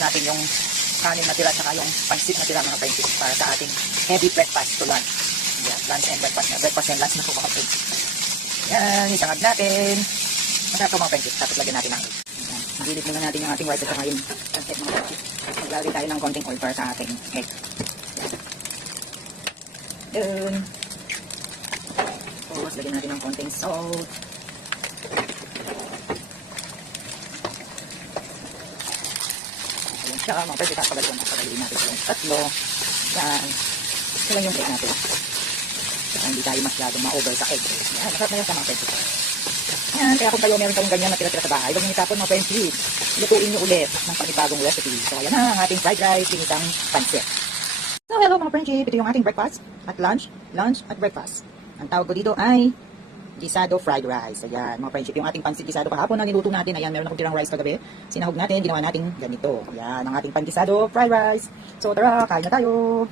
natin yung kanin na tira saka yung pansit na tira mga friends para sa ating heavy breakfast to lunch. Yan, lunch and breakfast na. Breakfast and lunch na po mga friends. Yan, isangag natin. Masarap ito mga friends. Tapos lagyan natin ng egg. Magilid muna natin yung ating rice at saka yung pansit mga friends. Maglalagay tayo ng konting oil para sa ating egg. Yan. Tapos lagyan natin ng konting salt. Ayan siya mga friends. Papagaluin natin yung tatlo. Yan. Ito lang yung egg natin. Kaya hindi tayo masyadong ma-over sa egg. Yan, masarap na yan sa mga friends. Yan, kaya kung kayo meron kayong ganyan na tira-tira sa bahay, huwag nyo itapon mga friends. Lutuin nyo ulit ng panibagong recipe. So ayan na ang ating fried rice, sinisang pansit. So hello mga friendship, ito yung ating breakfast at lunch at breakfast. Ang tawag ko dito ay gisado fried rice. Ayan mga friendship, yung ating pansit gisado kahapon na niluto natin. Ayan, meron akong tirang rice kagabi. Sinahog natin, ginawa natin ganito. Ayan, ang ating pangisado fried rice. So tara, kain na tayo.